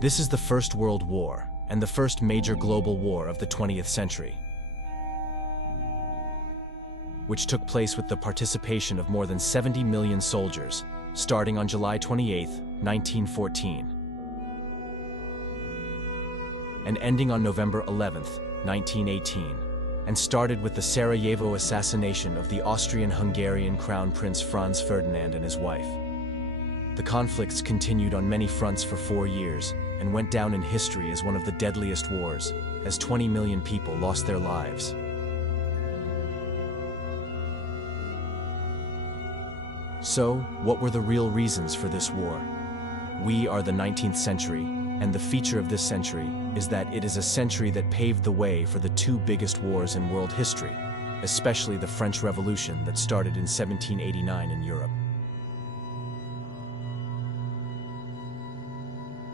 This is the First World War, and the first major global war of the 20th century, which took place with the participation of more than 70 million soldiers, starting on July 28, 1914, and ending on November 11, 1918, and started with the Sarajevo assassination of the Austrian-Hungarian Crown Prince Franz Ferdinand and his wife. The conflicts continued on many fronts for 4 years and went down in history as one of the deadliest wars, as 20 million people lost their lives. So, what were the real reasons for this war? We are the 19th century, and the feature of this century is that it is a century that paved the way for the two biggest wars in world history, especially the French Revolution that started in 1789 in Europe.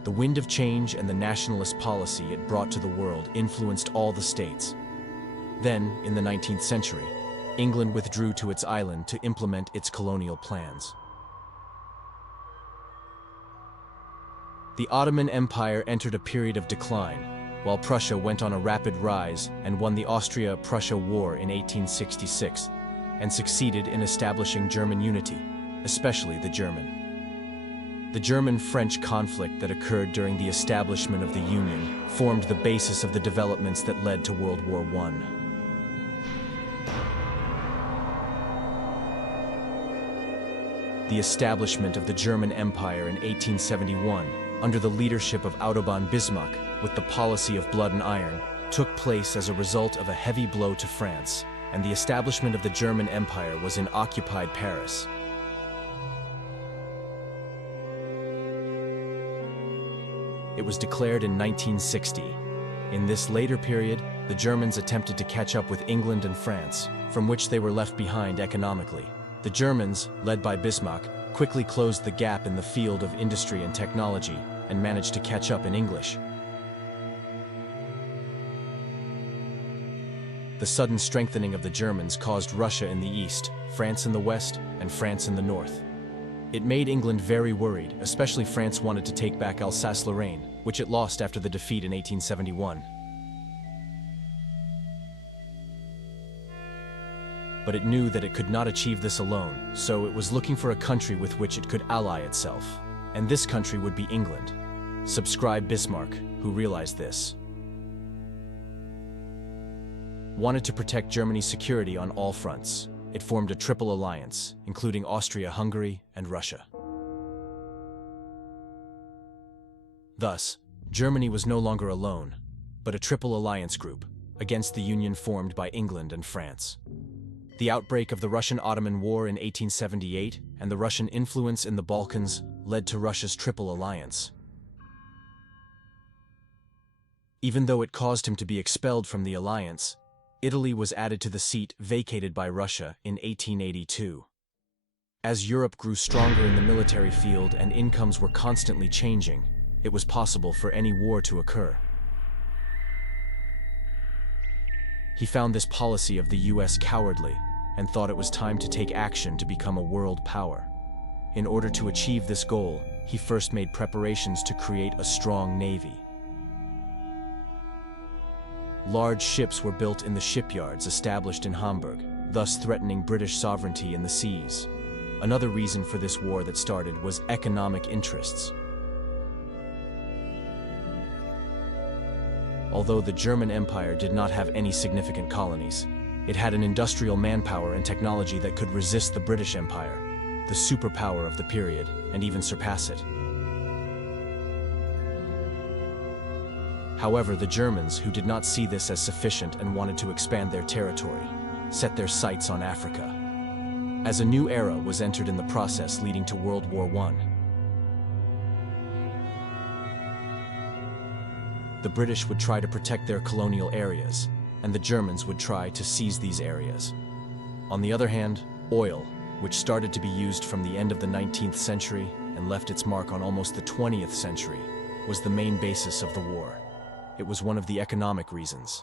The wind of change and the nationalist policy it brought to the world influenced all the states. Then, in the 19th century, England withdrew to its island to implement its colonial plans. The Ottoman Empire entered a period of decline, while Prussia went on a rapid rise and won the Austria-Prussia War in 1866, and succeeded in establishing German unity, especially the German. The German-French conflict that occurred during the establishment of the Union formed the basis of the developments that led to World War I. The establishment of the German Empire in 1871, under the leadership of Otto von Bismarck, with the policy of blood and iron, took place as a result of a heavy blow to France, and the establishment of the German Empire was in occupied Paris. It was declared in 1960. In this later period, the Germans attempted to catch up with England and France, from which they were left behind economically. The Germans, led by Bismarck, quickly closed the gap in the field of industry and technology and managed to catch up in English. The sudden strengthening of the Germans caused Russia in the east, France in the west, and France in the north. It made England very worried, especially France wanted to take back Alsace-Lorraine, which it lost after the defeat in 1871. But it knew that it could not achieve this alone, so it was looking for a country with which it could ally itself. And this country would be England. Subscribe Bismarck, who realized this, wanted to protect Germany's security on all fronts. It formed a triple alliance, including Austria-Hungary and Russia. Thus, Germany was no longer alone, but a triple alliance group, against the union formed by England and France. The outbreak of the Russian-Ottoman War in 1878 and the Russian influence in the Balkans led to Russia's Triple Alliance. Even though it caused him to be expelled from the alliance, Italy was added to the seat vacated by Russia in 1882. As Europe grew stronger in the military field and incomes were constantly changing, it was possible for any war to occur. He found this policy of the US cowardly and thought it was time to take action to become a world power. In order to achieve this goal, he first made preparations to create a strong navy. Large ships were built in the shipyards established in Hamburg, thus threatening British sovereignty in the seas. Another reason for this war that started was economic interests. Although the German Empire did not have any significant colonies, it had an industrial manpower and technology that could resist the British Empire, the superpower of the period, and even surpass it. However, the Germans, who did not see this as sufficient and wanted to expand their territory, set their sights on Africa. As a new era was entered in the process leading to World War I, the British would try to protect their colonial areas, and the Germans would try to seize these areas. On the other hand, oil, which started to be used from the end of the 19th century and left its mark on almost the 20th century, was the main basis of the war. It was one of the economic reasons.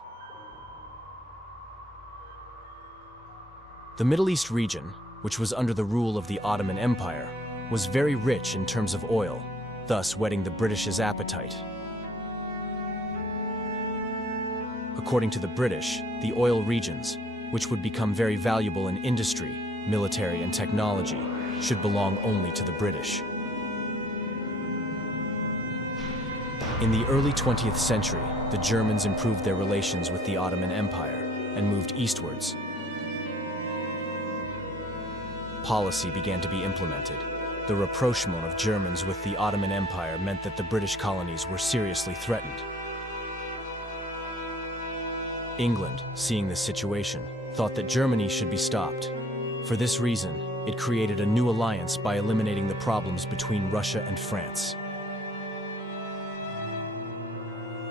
The Middle East region, which was under the rule of the Ottoman Empire, was very rich in terms of oil, thus whetting the British's appetite. According to the British, the oil regions, which would become very valuable in industry, military, and technology, should belong only to the British. In the early 20th century, the Germans improved their relations with the Ottoman Empire and moved eastwards. Policy began to be implemented. The rapprochement of Germans with the Ottoman Empire meant that the British colonies were seriously threatened. England, seeing this situation, thought that Germany should be stopped. For this reason, it created a new alliance by eliminating the problems between Russia and France.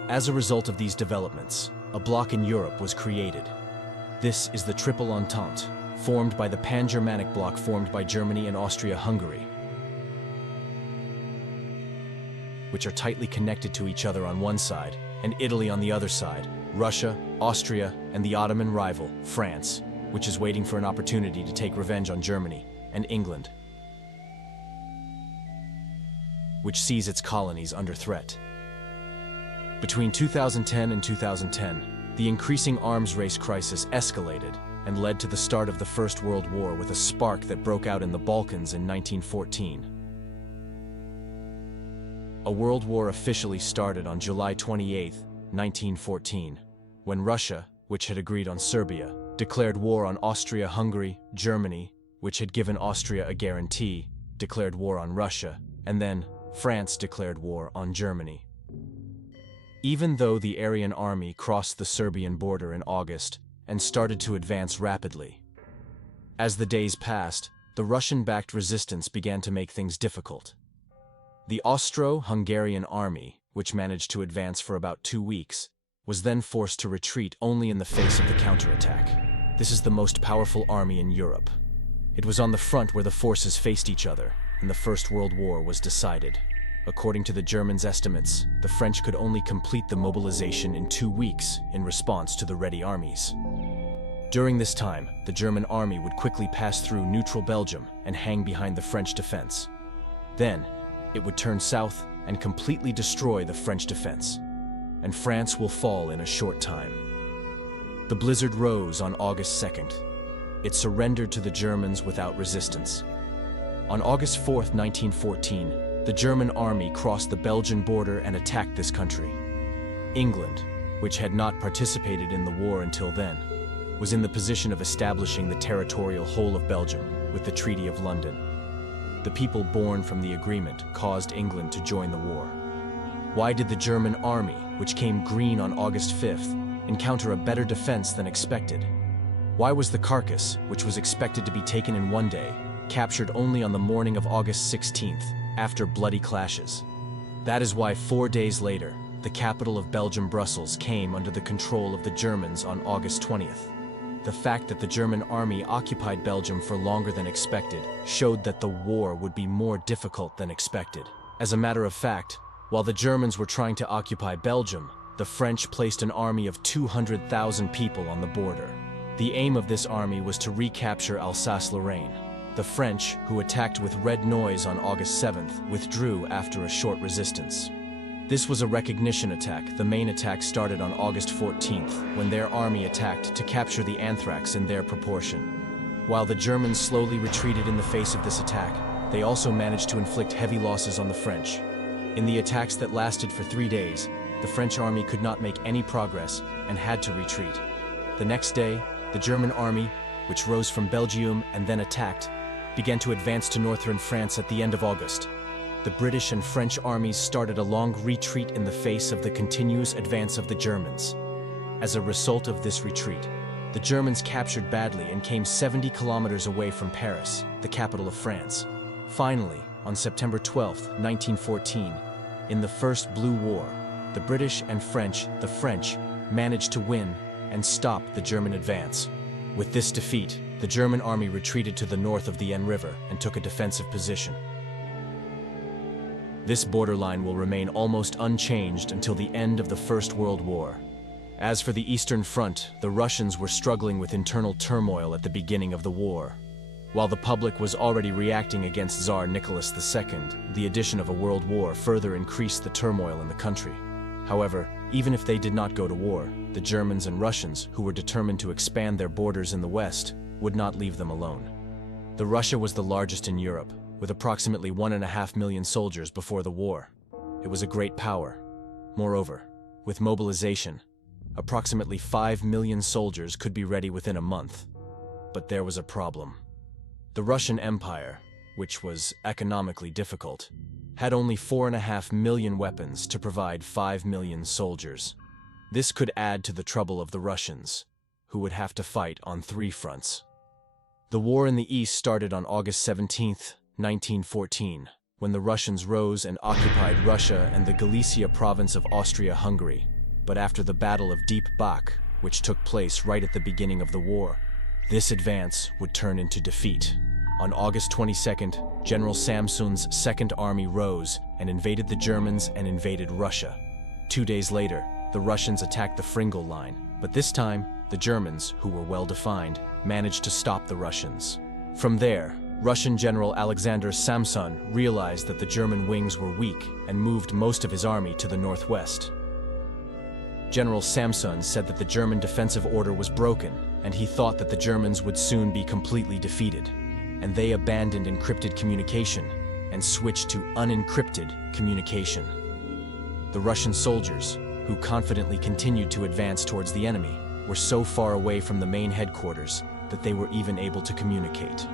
As a result of these developments, a bloc in Europe was created. This is the Triple Entente, formed by the Pan-Germanic bloc formed by Germany and Austria-Hungary, which are tightly connected to each other on one side, and Italy on the other side, Russia, Austria, and the Ottoman rival, France, which is waiting for an opportunity to take revenge on Germany, and England, which sees its colonies under threat. Between 2010 and 2010, the increasing arms race crisis escalated and led to the start of the First World War with a spark that broke out in the Balkans in 1914. A world war officially started on July 28, 1914, when Russia, which had agreed on Serbia, declared war on Austria-Hungary. Germany, which had given Austria a guarantee, declared war on Russia, and then France declared war on Germany. Even though the Aryan army crossed the Serbian border in August and started to advance rapidly, as the days passed, the Russian-backed resistance began to make things difficult. The Austro-Hungarian army, which managed to advance for about 2 weeks, was then forced to retreat only in the face of the counterattack. This is the most powerful army in Europe. It was on the front where the forces faced each other, and the First World War was decided. According to the Germans' estimates, the French could only complete the mobilization in 2 weeks in response to the ready armies. During this time, the German army would quickly pass through neutral Belgium and hang behind the French defense. Then, it would turn south and completely destroy the French defense, and France will fall in a short time. The blizzard rose on August 2nd. It surrendered to the Germans without resistance. On August 4th, 1914, the German army crossed the Belgian border and attacked this country. England, which had not participated in the war until then, was in the position of establishing the territorial whole of Belgium with the Treaty of London. The people born from the agreement caused England to join the war. Why did the German army, which came green on August 5th, encounter a better defense than expected? Why was the carcass, which was expected to be taken in 1 day, captured only on the morning of August 16th, after bloody clashes? That is why 4 days later, the capital of Belgium, Brussels, came under the control of the Germans on August 20th. The fact that the German army occupied Belgium for longer than expected showed that the war would be more difficult than expected. As a matter of fact, while the Germans were trying to occupy Belgium, the French placed an army of 200,000 people on the border. The aim of this army was to recapture Alsace-Lorraine. The French, who attacked with Red Noise on August 7th, withdrew after a short resistance. This was a recognition attack. The main attack started on August 14th, when their army attacked to capture the Anthrax in their proportion. While the Germans slowly retreated in the face of this attack, they also managed to inflict heavy losses on the French. In the attacks that lasted for 3 days, the French army could not make any progress and had to retreat. The next day, the German army, which rose from Belgium and then attacked, began to advance to northern France at the end of August. The British and French armies started a long retreat in the face of the continuous advance of the Germans. As a result of this retreat, the Germans captured badly and came 70 kilometers away from Paris, the capital of France. Finally, on September 12, 1914, in the First Blue War, the British and the French managed to win and stop the German advance. With this defeat, the German army retreated to the north of the Aisne River and took a defensive position. This borderline will remain almost unchanged until the end of the First World War. As for the Eastern Front, the Russians were struggling with internal turmoil at the beginning of the war. While the public was already reacting against Tsar Nicholas II, the addition of a world war further increased the turmoil in the country. However, even if they did not go to war, the Germans and Russians, who were determined to expand their borders in the West, would not leave them alone. Russia was the largest in Europe, with approximately 1.5 million soldiers before the war. It was a great power. Moreover, with mobilization, approximately 5 million soldiers could be ready within a month. But there was a problem. The Russian Empire, which was economically difficult, had only 4.5 million weapons to provide 5 million soldiers. This could add to the trouble of the Russians, who would have to fight on 3 fronts. The war in the East started on August 17, 1914, when the Russians rose and occupied Russia and the Galicia province of Austria-Hungary. But after the Battle of Deep Bach, which took place right at the beginning of the war, this advance would turn into defeat. On August 22nd, General Samson's Second Army rose and invaded the Germans and invaded Russia. 2 days later, the Russians attacked the Fringal Line, but this time, the Germans, who were well-defined, managed to stop the Russians. From there, Russian General Alexander Samson realized that the German wings were weak and moved most of his army to the northwest. General Samson said that the German defensive order was broken, and he thought that the Germans would soon be completely defeated, and they abandoned encrypted communication and switched to unencrypted communication. The Russian soldiers, who confidently continued to advance towards the enemy, were so far away from the main headquarters that they were even able to communicate.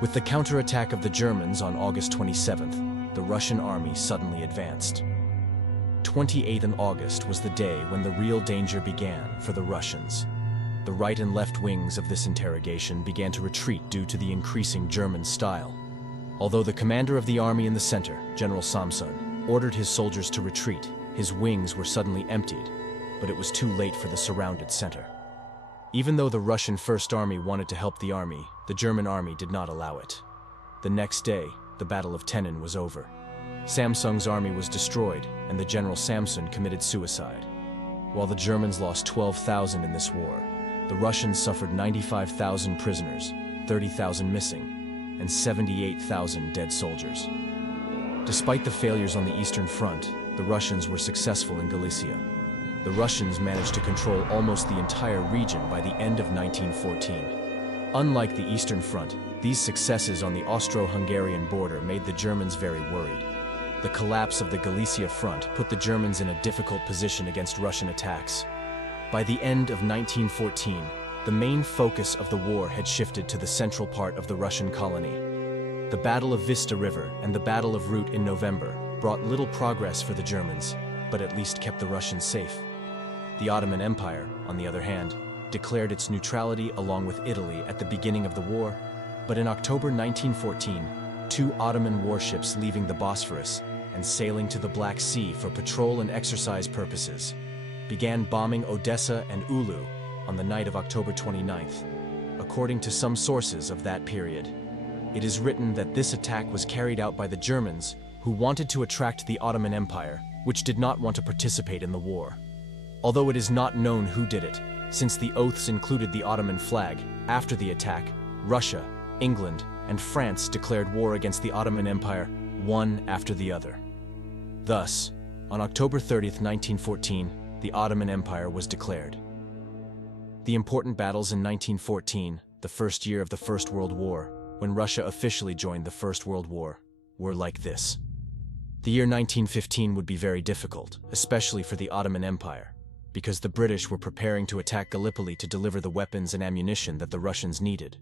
With the counterattack of the Germans on August 27th, the Russian army suddenly advanced. 28th of August was the day when the real danger began for the Russians. The right and left wings of this interrogation began to retreat due to the increasing German style. Although the commander of the army in the center, General Samson, ordered his soldiers to retreat, his wings were suddenly emptied, but it was too late for the surrounded center. Even though the Russian First Army wanted to help the army, the German army did not allow it. The next day, the Battle of Tenin was over. Samson's army was destroyed, and the General Samson committed suicide. While the Germans lost 12,000 in this war, the Russians suffered 95,000 prisoners, 30,000 missing, and 78,000 dead soldiers. Despite the failures on the Eastern Front, the Russians were successful in Galicia. The Russians managed to control almost the entire region by the end of 1914. Unlike the Eastern Front, these successes on the Austro-Hungarian border made the Germans very worried. The collapse of the Galicia front put the Germans in a difficult position against Russian attacks. By the end of 1914, the main focus of the war had shifted to the central part of the Russian colony. The Battle of Vista River and the Battle of Rut in November brought little progress for the Germans, but at least kept the Russians safe. The Ottoman Empire, on the other hand, declared its neutrality along with Italy at the beginning of the war, but in October 1914, 2 Ottoman warships leaving the Bosphorus and sailing to the Black Sea for patrol and exercise purposes began bombing Odessa and Oulu on the night of October 29th, according to some sources of that period. It is written that this attack was carried out by the Germans, who wanted to attract the Ottoman Empire, which did not want to participate in the war. Although it is not known who did it, since the oaths included the Ottoman flag, after the attack, Russia, England, and France declared war against the Ottoman Empire, one after the other. Thus, on October 30th, 1914, the Ottoman Empire was declared. The important battles in 1914, the first year of the First World War, when Russia officially joined the First World War, were like this. The year 1915 would be very difficult, especially for the Ottoman Empire, because the British were preparing to attack Gallipoli to deliver the weapons and ammunition that the Russians needed.